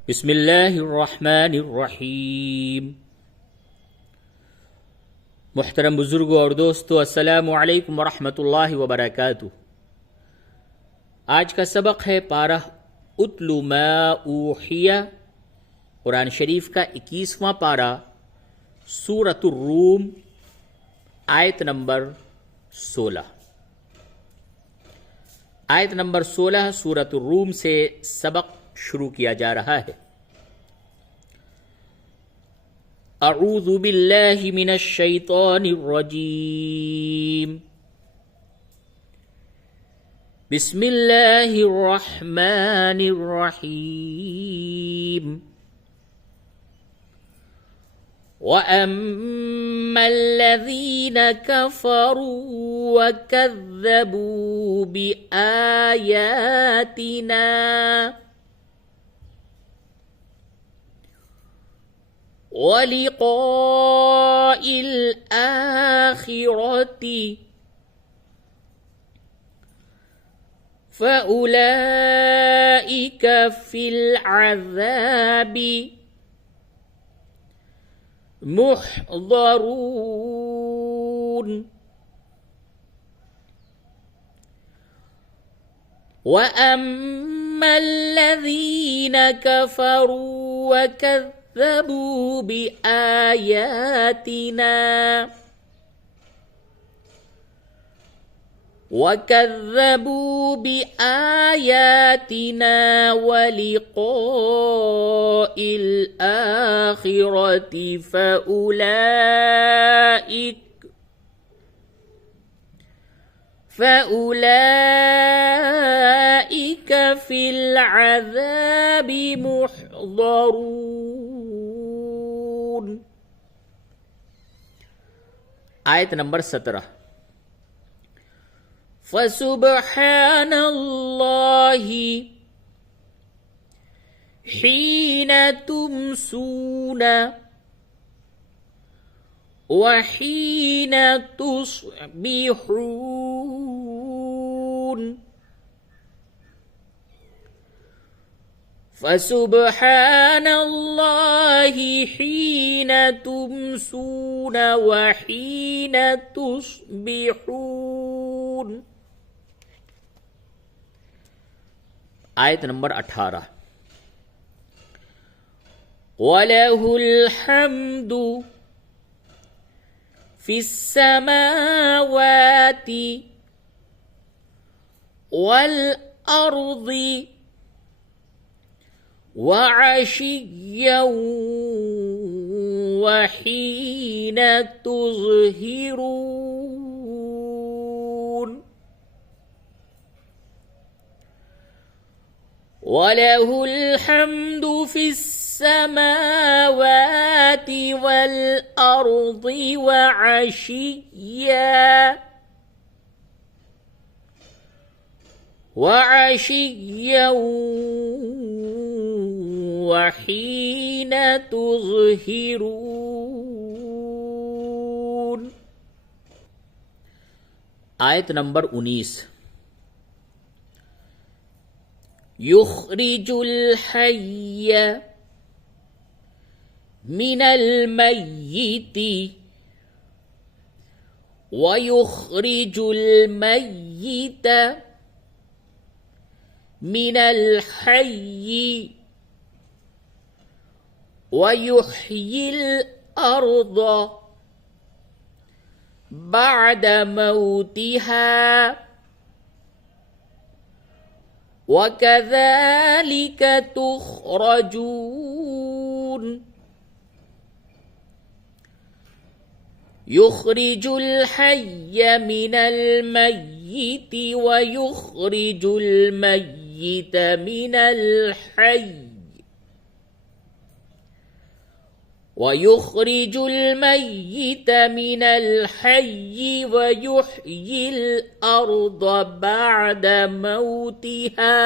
बिस्मिल्लाहिर्रहमानिर्रहीम। मुहतरम बुजुर्गों और दोस्तों, अस्सलामु अलैकुम वरहमतुल्लाहि वबरकातुहू। आज का सबक है पारा उतलु मा ऊहिया, कुरान शरीफ का 21वां पारा, सूरतुर रूम, आयत नंबर 16। आयत नंबर 16 सूरतुर रूम से सबक शुरू किया जा रहा है। अऊज़ु बिल्लाहि मिनश शैतानिर रजीम। बिस्मिल्लाहिर रहमानिर रहीम। वअम्मल्लज़ीना कफ़रू वकज़्ज़बू बिआयातिना वलिक़ाइल आखिरति फ़उलाइक फ़िल अज़ाबि मुहज़रून। वअम्मल्लज़ीन कफ़रू वकज़्ज़बू बिआयातिना वलिक़ाइल आखिरति फ़उलाइक फ़िल अज़ाबि मुहज़रून। आयत नंबर 17। फ़सुब्हानल्लाहि हीन तुमसून वहीन तुस्बिहून। फ़सुब्हानल्लाहि हीन तुमसून वहीन तुस्बिहून। आयत नंबर 18। वलहुल हम्दु फिस्समावाति वल अर्दि वअशिय्यन वहीन तुज़हिरून। वलहुल हम्दु फिस्समावाति वल अर्दि वअशिय्यन वहीन तुज़हिरून। आयत नंबर 19। युख़रिजुल हय्य मिनल मय्यिति वयुख़रिजुल मय्यित मिनल हय्यि वयुह्यिल अर्द बअद मौतिहा वकज़ालिक तुख़रजून। युख़रिजुल हय्य मिनल मय्यिति वयुख़रिजुल मय्यित मिनल हय्य वयुख़रिजुल मय्यित मिनल हय्यि वयुह्यिल अर्द बअद मौतिहा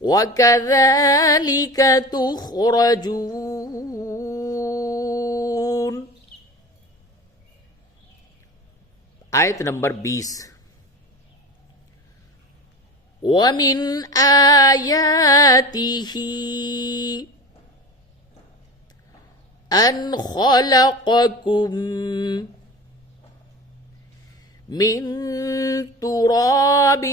वकज़ालिक तुख़रजून। आयत नंबर 20। ومن آياته أن خلقكم من تراب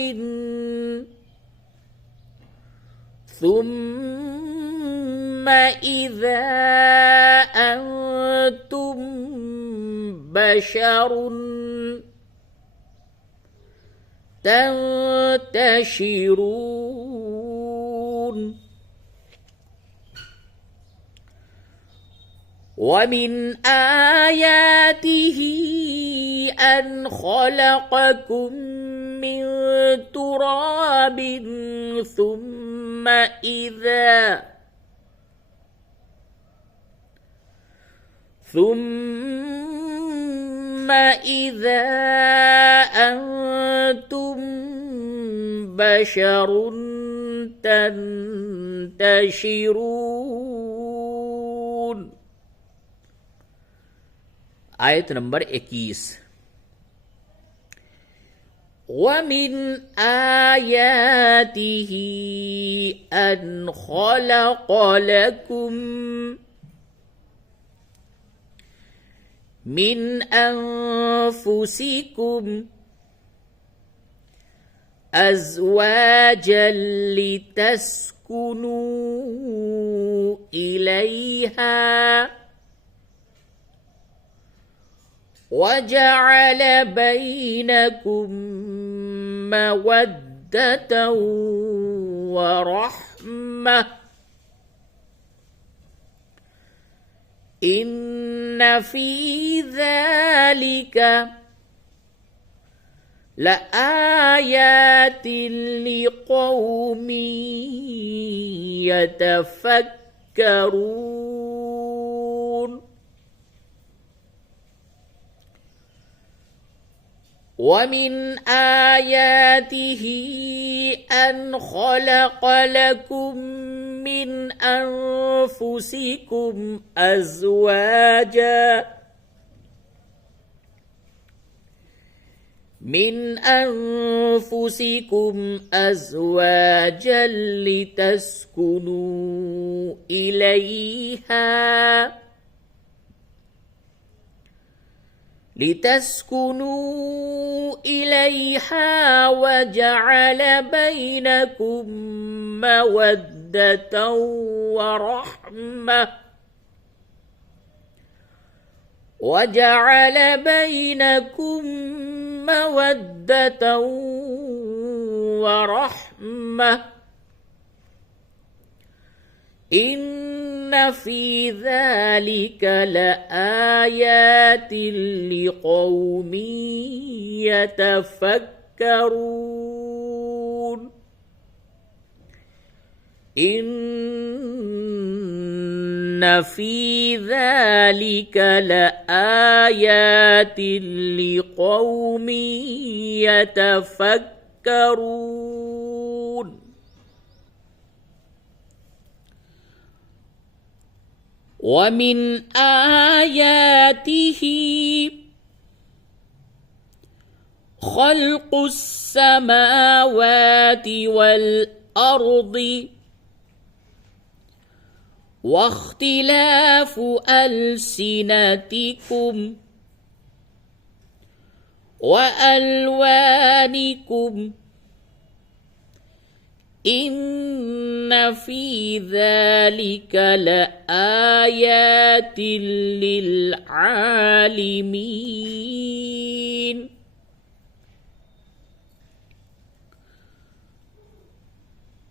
ثم إذا أنتم بشر تنتشرون ومن آياته أن خلقكم من تراب ثم إذا أنتم بشر تنتشرون. आयत नंबर 21 ومن آياته أن خلق لكم من أنفسكم أزواجا لتسكنوا إليها وجعل بينكم مودة ورحمة إن في ذلك لآيات لقوم يتفكرون ومن آياته أن خلق لكم من أنفسكم أزواجا لتسكنوا إليها وجعل بينكم مودة ورحمة إن في ذلك لآيات لقوم يتفكرون إن في ذلك لآيات لقوم يتفكرون ومن آياته خلق السماوات والأرض واختلاف ألسنتكم وألوانكم إن في ذلك لآيات للعالمين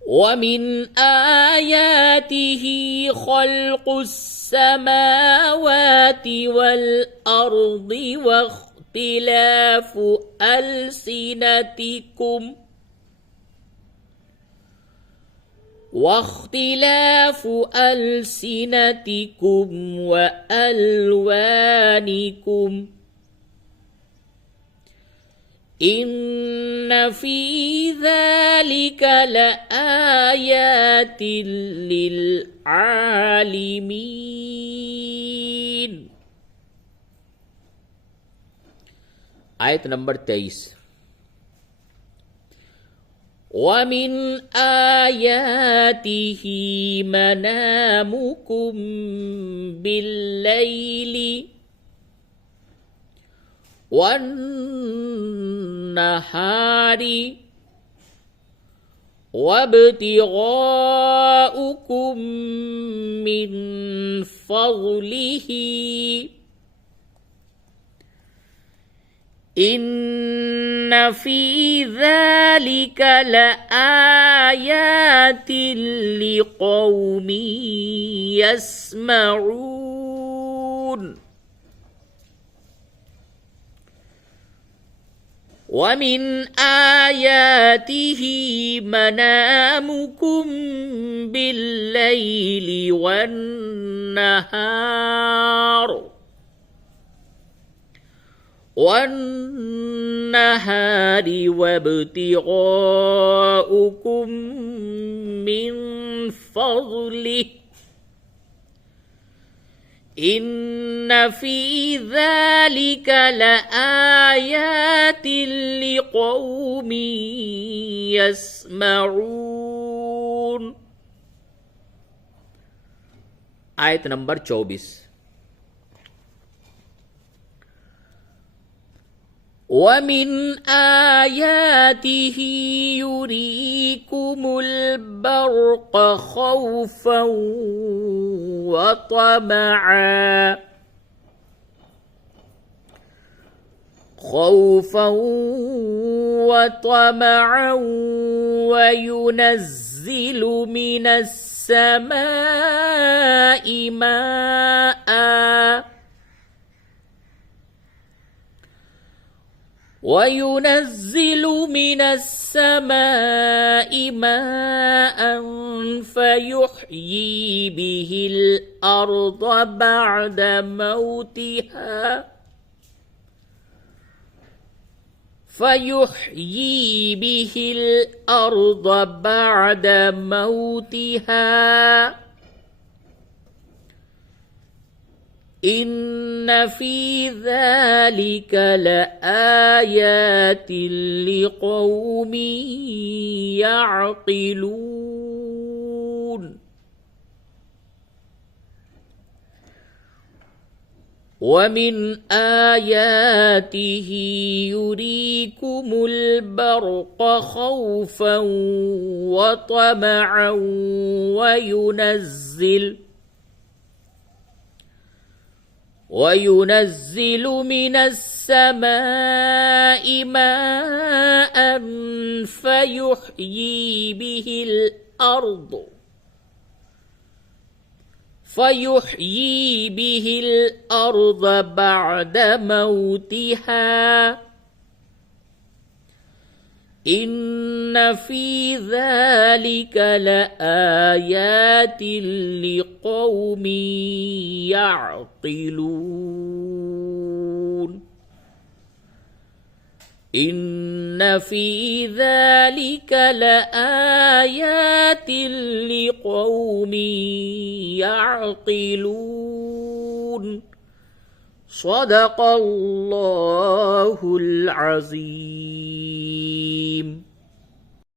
ومن آياته خلق السماوات والأرض واختلاف ألسنتكم وألوانكم إن في ذلك لآيات للعالمين. आयत नंबर 23 ومن آياته منامكم بالليل والنهار وابتغاؤكم من فضله إن في ذلك لآيات لقوم يسمعون ومن آياته منامكم بالليل والنهار وابتغاؤكم من فضله إن في ذلك لآيات لقوم يسمعون. आयत नंबर 24। ومن آياته يريكم البرق خوفا وطمعا وينزل من السماء ماء فيحيي به الأرض بعد موتها إن في ذلك لآيات لقوم يعقلون. ومن آياته يريكم البرق خوفا وطمعا وينزل من السماء ماء فيحيي به الأرض بعد موتها إن في ذلك لآيات لقوم يعقلون. إن في ذلك لآيات لقوم يعقلون. صدق الله العظيم.